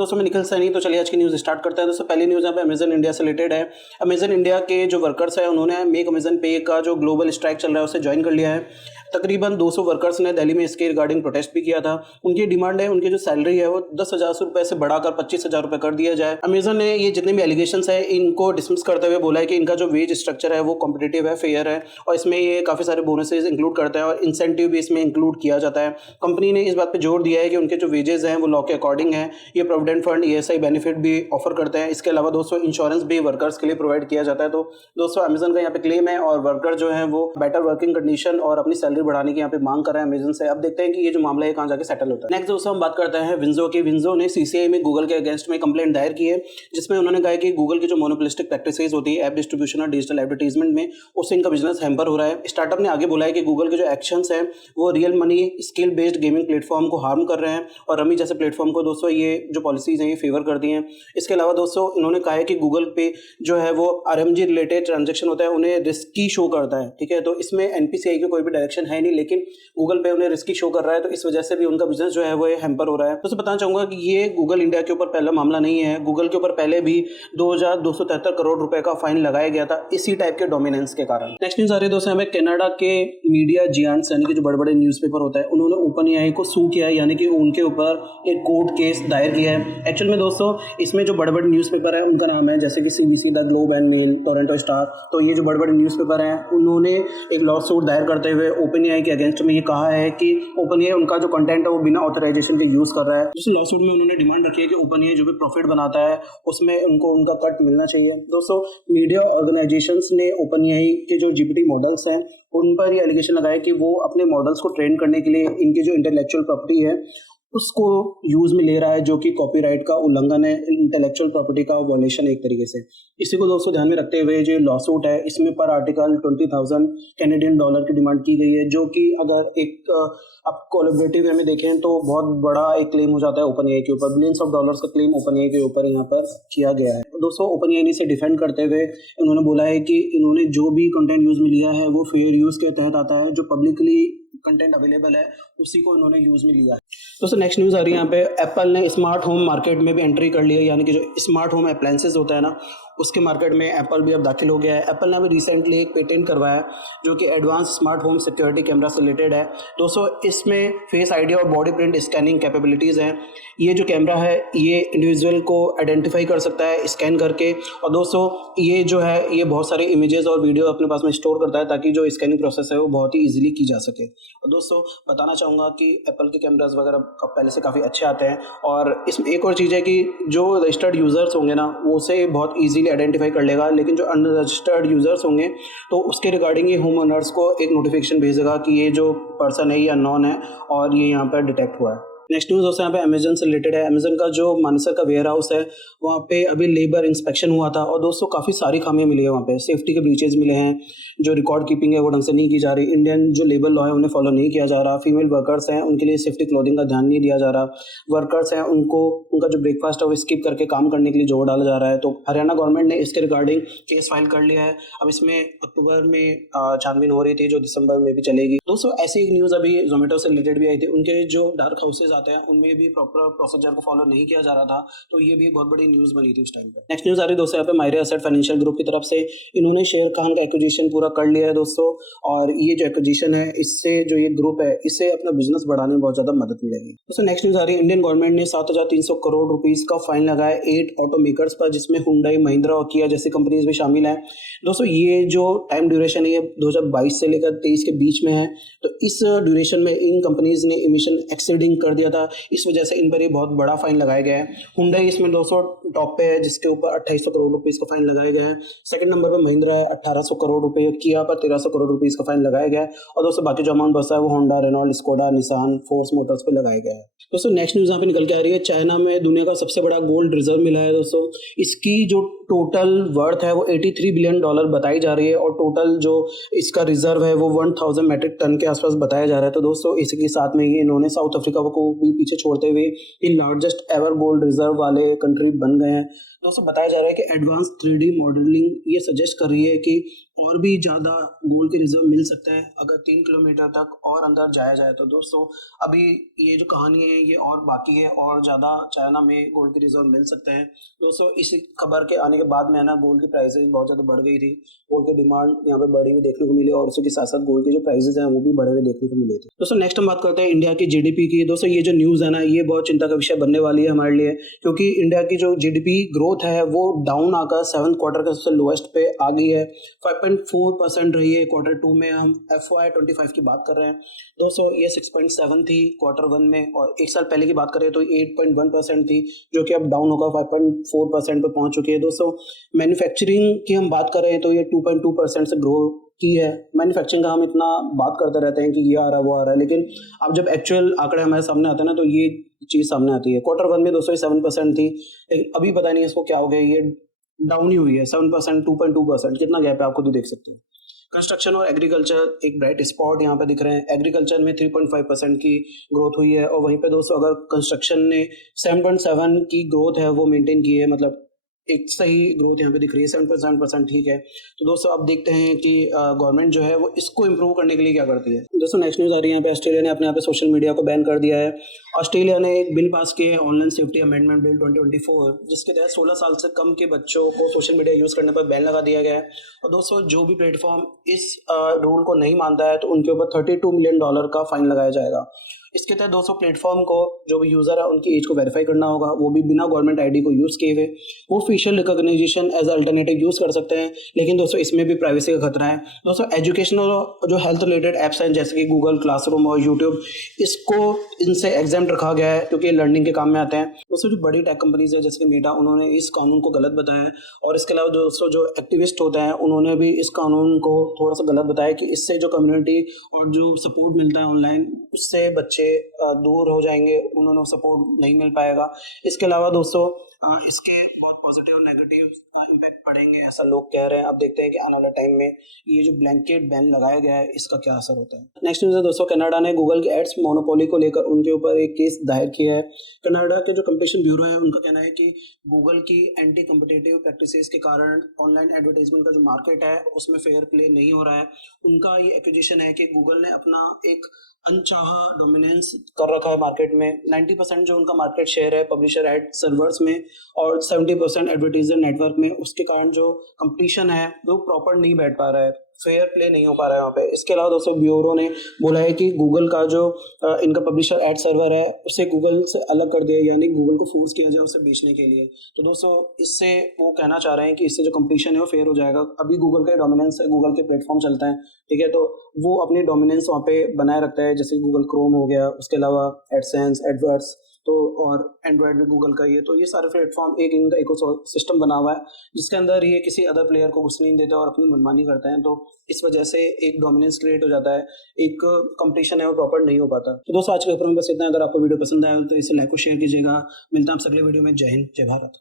दोस्तों मैं निखिल सैनी। तो चलिए आज की न्यूज़ स्टार्ट करते हैं। दोस्तों पहली न्यूज़ यहाँ पे अमेजन इंडिया से रिलेटेड है। अमेजन इंडिया के जो वर्कर्स हैं उन्होंने मेक अमेजन पे का जो ग्लोबल स्ट्राइक चल रहा है उसे ज्वाइन कर लिया है। तकरीबन 200 वर्कर्स ने दिल्ली में इसके रिगार्डिंग प्रोटेस्ट भी किया था। उनकी डिमांड है उनकी जो सैलरी है वो 10,000 रुपए से बढ़ाकर 25,000 रुपए कर दिया जाए। अमेजन ने ये जितने भी एलिगेशंस है इनको डिसमिस करते हुए बोला है कि इनका जो वेज स्ट्रक्चर है वो कॉम्पिटिटिव है, फेयर है और इसमें ये काफ़ी सारे बोनसेस इंक्लूड करता है और इंसेंटिव भी इसमें इंक्लूड किया जाता है। कंपनी ने इस बात पर जोर दिया है कि उनके जो वेजेस हैं वो लॉ के अकॉर्डिंग है। ये प्रोविडेंट फंड, ESI बेनिफिट भी ऑफर करते हैं। इसके अलावा दोस्तों इंश्योरेंस भी वर्कर्स के लिए प्रोवाइड किया जाता है। तो दोस्तों अमेजन का यहाँ पे क्लेम है और वर्कर जो है वो बेटर वर्किंग कंडीशन और अपनी सैलरी बढ़ाने की यहाँ पे मांग कर रहे हैं अमेजन से। अब देखते हैं कि ये जो मामला है कहाँ जाके सेटल होता है। नेक्स्ट दोस्तों हम बात करते हैं विंजो की। विंजो ने CCI में गूगल के अगेंस्ट में कंप्लेंट दायर की है, जिसमें उन्होंने कहा है कि गूगल की जो मोनोपोलिस्टिक प्रैक्टिसेस होती है ऐप डिस्ट्रीब्यूशन और डिजिटल एडवर्टाइजमेंट में, उससे इनका बिजनेस हैम्पर हो रहा है। स्टार्टअप ने आगे बोला है कि गूगल के जो एक्शंस हैं वो real money skill based gaming platform को हार्म कर रहे हैं और रमी जैसे प्लेटफॉर्म को दोस्तों ये जो पॉलिसीज हैं ये फेवर करती हैं। इसके अलावा दोस्तों इन्होंने कहा है कि गूगल पे जो है वो RMG रिलेटेड ट्रांजेक्शन होता है उन्हें रिस्की शो करता है। ठीक है, तो इसमें NPCI की कोई भी डायरेक्शन है नहीं, लेकिन गूगल पे उन्हें रिस्की शो कर रहा है, तो इस वजह से भी उनका बिजनेस जो है वो हैम्पर हो रहा है। तो बताना चाहूंगा कि ये गूगल इंडिया के ऊपर पहला मामला नहीं है। गूगल के ऊपर पहले भी 2,273 करोड़ रुपए का फाइन लगाया गया था इसी टाइप के डोमिनेंस के कारण। नेक्स्ट न्यूज आ रही है दोस्तों हमें कनाडा के मीडिया जियांट्स यानी कि जो बड़े बड़े न्यूज़पेपर होता है उन्होंने OpenAI को सू किया है, यानी कि उनके ऊपर एक कोर्ट केस दायर किया है। एक्चुअल में दोस्तों इसमें जो बड़े बड़े न्यूज़पेपर है उनका नाम है जैसे कि CBC, the Globe and Mail, Toronto Star. तो ये जो बड़े बड़े न्यूज़पेपर हैं उन्होंने एक लॉ सूट दायर करते हुए OpenAI के अगेंस्ट में ये कहा है कि OpenAI उनका जो कंटेंट है वो बिना ऑथराइजेशन के यूज कर रहा है। इस लॉ सूट में उन्होंने डिमांड रखी है कि OpenAI जो भी प्रॉफिट बनाता है उसमें उनको उनका कट मिलना चाहिए। दोस्तों मीडिया ऑर्गेनाइजेशंस ने OpenAI के जो GPT मॉडल्स हैं उन पर ये एलिगेशन लगाया कि वो अपने मॉडल्स को ट्रेन करने के लिए इनकी जो इंटेलेक्चुअल प्रॉपर्टी है उसको यूज में ले रहा है, जो कि कॉपीराइट का उल्लंघन है, इंटेलेक्चुअल प्रॉपर्टी का वॉयलेशन है एक तरीके से। इसी को दोस्तों ध्यान में रखते हुए जो लॉ सूट है इसमें पर आर्टिकल 20,000 कैनेडियन डॉलर की डिमांड की गई है, जो कि अगर एक आप कोलैबोरेटिव वे में देखें तो बहुत बड़ा एक क्लेम हो जाता है OpenAI के ऊपर। बिलियंस ऑफ डॉलर्स का क्लेम OpenAI के ऊपर यहाँ पर किया गया है। दोस्तों OpenAI से डिफेंड करते हुए उन्होंने बोला है कि इन्होंने जो भी कंटेंट यूज में लिया है वो फेयर यूज के तहत आता है, जो पब्लिकली कंटेंट अवेलेबल है उसी को इन्होंने यूज में लिया है। दोस्तों नेक्स्ट न्यूज़ आ रही है यहाँ पे एप्पल ने स्मार्ट होम मार्केट में भी एंट्री कर ली है, यानी कि जो स्मार्ट होम अप्लायंसेस होता है ना उसके मार्केट में एप्पल भी अब दाखिल हो गया है। एप्पल ने अभी रिसेंटली एक पेटेंट करवाया जो कि advance smart home security camera से रिलेटेड है। दोस्तों इसमें फेस आईडी और बॉडी प्रिंट स्कैनिंग कैपेबिलिटीज़ हैं। ये जो कैमरा है ये इंडिविजुअल को आइडेंटिफाई कर सकता है स्कैन करके, और दोस्तों ये जो है ये बहुत सारे इमेजेस और वीडियो अपने पास में स्टोर करता है ताकि जो स्कैनिंग प्रोसेस है वो बहुत ही ईजिली की जा सके। और दोस्तों बताना चाहूँगा कि एप्पल के कैमराज वगैरह पहले से काफ़ी अच्छे आते हैं, और इसमें एक और चीज़ है कि जो रजिस्टर्ड यूज़र्स होंगे ना वो उसे बहुत ईजिली आइडेंटिफाई कर लेगा, लेकिन जो अनरजिस्टर्ड यूज़र्स होंगे तो उसके रिगार्डिंग ये होम ओनर्स को एक नोटिफिकेशन भेजेगा कि ये जो पर्सन है ये अननोन है और ये यहाँ पर डिटेक्ट हुआ है। नेक्स्ट न्यूज़ दोस्तों यहाँ पे अमेजन से रिलेटेड है। अमेजन का जो मानेसर का वेयर हाउस है वहाँ पे अभी लेबर इंस्पेक्शन हुआ था और दोस्तों काफ़ी सारी खामियां मिली है वहाँ पे। सेफ्टी के ब्रीचेज मिले हैं, जो रिकॉर्ड कीपिंग है वो ढंग से नहीं की जा रही, इंडियन जो लेबर लॉ है उन्हें फॉलो नहीं किया जा रहा, फीमेल वर्कर्स हैं उनके लिए सेफ्टी क्लोथिंग का ध्यान नहीं दिया जा रहा, वर्कर्स हैं उनको उनका जो ब्रेकफास्ट है वो स्किप करके काम करने के लिए जोर डाला जा रहा है। तो हरियाणा गवर्नमेंट ने इसके रिगार्डिंग केस फाइल कर लिया है। अब इसमें अक्टूबर में छानबीन हो रही थी जो दिसंबर में भी चलेगी। दोस्तों ऐसी एक न्यूज़ अभी जोमेटो से रिलेटेड भी आई थी, उनके जो डार्क हाउसेज आते हैं उनमें भी प्रॉपर प्रोसीजर को फॉलो नहीं किया जा रहा था, तो ये भी एक बहुत बड़ी न्यूज़ बनी थी उस टाइम पे। नेक्स्ट न्यूज़ आ रही है दोस्तों यहाँ पे मायरे एसेट फाइनेंशियल ग्रुप की तरफ से इन्होंने शेयर खान का एक्विजिशन पूरा कर लिया है दोस्तों, और ये जो एक्विजिशन है इससे जो ये ग्रुप है इससे अपना बिजनेस बढ़ाने में बहुत ज़्यादा मदद मिलेगी। दोस्तों नेक्स्ट न्यूज़ आ रही है इंडियन गवर्नमेंट ने 7,300 करोड़ रुपीज़ का फाइन लगाया 8 ऑटो मेकर्स पर, जिसमें हुंडई, महिंद्रा और किया जैसी कंपनीज भी शामिल हैं। दोस्तों ये जो टाइम ड्यूरेशन है ये 2022 से लेकर 23 के बीच में है, तो इस ड्यूरेशन में इन कंपनीज ने इमिशन एक्सीडिंग कर दिया था, इस वजह से इन पर ये बहुत बड़ा फाइन लगाया गया है। हुंडई इसमें 200 टॉप पे है जिसके ऊपर 2800 करोड़ रुपीस का फाइन लगाया गया है। सेकंड नंबर पे महिंद्रा है 1800 करोड़ रुपए, किया पर 1300 करोड़ रुपीस का फाइन लगाया गया है, और दोस्तों बाकी जो अमाउंट बचा है वो Honda, Renault, Skoda, Nissan, Force Motors पे लगाया गया है। दोस्तों नेक्स्ट न्यूज़ यहाँ पे निकल के आ रही है, चाइना में दुनिया का सबसे बड़ा गोल्ड रिजर्व मिला है दोस्तों। इसकी जो टोटल वर्थ है वो $83 बिलियन बताई जा रही है, और टोटल जो इसका रिजर्व है वो 1000 मेट्रिक टन के आसपास बताया जा रहा है। तो दोस्तों इसके साथ में ही इन्होंने साउथ अफ्रीका को भी पीछे छोड़ते हुए ये लार्जेस्ट एवर गोल्ड रिजर्व वाले कंट्री बन गए हैं। दोस्तों बताया जा रहा है कि एडवांस 3D मॉडलिंग ये सजेस्ट कर रही है कि और भी ज़्यादा गोल्ड के रिजर्व मिल सकता है अगर 3 किलोमीटर तक और अंदर जाया जाए। तो दोस्तों अभी ये जो कहानी है ये और बाकी है, और ज़्यादा चाइना में गोल्ड के रिजर्व मिल सकते हैं। दोस्तों इसी खबर के आने के बाद में ना गोल्ड की प्राइसेस बहुत ज़्यादा बढ़ गई थी, गोल्ड की डिमांड यहाँ पे बढ़ी हुई देखने को मिली, और उसी के साथ साथ गोल्ड के जो प्राइसेस हैं वो भी बढ़े हुए देखने को मिले थे। दोस्तों नेक्स्ट हम बात करते हैं इंडिया की जीडीपी की। दोस्तों ये जो न्यूज़ है ना ये बहुत चिंता का विषय बनने वाली है हमारे लिए, क्योंकि इंडिया की जो जीडीपी ग्रोथ है वो डाउन आकर 7th क्वार्टर का सबसे लोएस्ट पे आ गई है। 5.4% रही है Q2 में, हम FY25 की बात कर रहे हैं। दोस्तों ये 6.7 थी Q1 में, और एक साल पहले की बात करें तो 8.1% थी, जो कि अब डाउन होकर 5.4% पे पहुंच चुकी है। दोस्तों मैन्युफैक्चरिंग की हम बात कर रहे हैं तो ये 2.2% से ग्रो की है। मैन्युफैक्चरिंग का हम इतना बात करते रहते हैं कि ये आ रहा है वो आ रहा है, लेकिन अब जब एक्चुअल आंकड़े हमारे सामने आते हैं ना तो ये चीज़ सामने आती है। Q1 में दोस्तों 7% थी, लेकिन अभी पता नहीं इसको क्या हो गया, ये डाउन ही हुई है 7%, 2.2%। कितना गैप है आप खुद ही देख सकते हो। कंस्ट्रक्शन और एग्रीकल्चर एक ब्राइट स्पॉट यहाँ पे दिख रहे हैं। एग्रीकल्चर में 3.5% की ग्रोथ हुई है, और वहीं पे दोस्तों अगर कंस्ट्रक्शन ने 7.7 की ग्रोथ है वो मेंटेन की है, मतलब एक सही ग्रोथ यहाँ पे दिख रही है। 7.7% ठीक है। तो दोस्तों अब देखते हैं कि गवर्नमेंट जो है वो इसको इम्प्रूव करने के लिए क्या करती है। दोस्तों नेक्स्ट न्यूज़ आ रही है यहाँ पे, ऑस्ट्रेलिया ने अपने यहाँ पे सोशल मीडिया को बैन कर दिया है। ऑस्ट्रेलिया ने एक बिल पास किया है, ऑनलाइन सेफ्टी अमेंडमेंट बिल 2024, जिसके तहत 16 साल से कम के बच्चों को सोशल मीडिया यूज़ करने पर बैन लगा दिया गया है। और दोस्तों जो भी प्लेटफॉर्म इस रूल को नहीं मानता है तो उनके ऊपर $32 मिलियन का फाइन लगाया जाएगा। इसके तहत दोस्तों प्लेटफॉर्म को जो भी यूज़र है उनकी एज को वेरीफाई करना होगा, वो भी बिना गवर्नमेंट आईडी को यूज़ किए हुए। वो facial recognition as alternative use कर सकते हैं, लेकिन दोस्तों इसमें भी प्राइवेसी का खतरा है। दोस्तों एजुकेशनल जो हेल्थ रिलेटेड ऐप्स हैं जैसे कि गूगल क्लासरूम और यूट्यूब, इसको इनसे एग्जाम्प्ट रखा गया है क्योंकि ये लर्निंग के काम में आते हैं। दोस्तों जो बड़ी टेक कंपनीज है जैसे कि मेटा, उन्होंने इस कानून को गलत बताया है, और इसके अलावा दोस्तों जो एक्टिविस्ट होते हैं उन्होंने भी इस कानून को थोड़ा सा गलत बताया कि इससे जो कम्युनिटी और जो सपोर्ट मिलता है ऑनलाइन उससे बच्चे दूर हो जाएंगे, उन्होंने सपोर्ट नहीं मिल पाएगा। इसके अलावा दोस्तों इसके बहुत पॉजिटिव और नेगेटिव इम्पैक्ट पड़ेंगे ऐसा लोग कह रहे हैं। अब देखते हैं कि आने वाले टाइम में ये जो ब्लैंकेट बैन लगाया गया है इसका क्या असर होता है। नेक्स्ट न्यूज़ है दोस्तों, कनाडा ने गूगल के एड्स मोनोपोली को लेकर उनके ऊपर एक केस दायर किया है। कनाडा के जो कंपटीशन ब्यूरो है उनका कहना है कि गूगल की एंटी कम्पिटिटिव प्रैक्टिसेस के कारण ऑनलाइन एडवर्टाइजमेंट का जो मार्केट है उसमें फेयर प्ले नहीं हो रहा है। उनका ये एक्यूजेशन है कि गूगल ने अपना एक अनचाहा डोमिनेंस कर रखा है मार्केट में। 90% जो उनका मार्केट शेयर है पब्लिशर एड सर्वर्स में, और 70% एडवर्टाइजर नेटवर्क में। उसके कारण जो कंपटीशन है वो प्रॉपर नहीं बैठ पा रहा है, फेयर प्ले नहीं हो पा रहा है वहाँ पे। इसके अलावा दोस्तों ब्यूरो ने बोला है कि गूगल का जो इनका पब्लिशर एड सर्वर है उसे गूगल से अलग कर दिया, यानी गूगल को फोर्स किया जाए उसे बेचने के लिए। तो दोस्तों इससे वो कहना चाह रहे हैं कि इससे जो कंपटीशन है वो फेयर हो जाएगा। अभी गूगल का डोमिनेंस है, गूगल के प्लेटफॉर्म चलता है, ठीक है, तो वो अपनी डोमिनेंस वहाँ पे बनाए रखता है, जैसे गूगल क्रोम हो गया, उसके अलावा एडसेंस, एडवर्ड्स, तो और एंड्रॉयड भी गूगल का ही है। तो ये सारे प्लेटफॉर्म एक इनका इकोसिस्टम बना हुआ है जिसके अंदर ये किसी अदर प्लेयर को घुसने नहीं देते और अपनी मनमानी करते हैं। तो इस वजह से एक डोमिनेंस क्रिएट हो जाता है, एक कंपटीशन है वो प्रॉपर नहीं हो पाता। तो दोस्तों आज के ऊपर में बस इतना है। अगर आपको वीडियो पसंद आया तो इसे लाइक और शेयर कीजिएगा। मिलता है आपसे अगले वीडियो में। जय हिंद, जय भारत।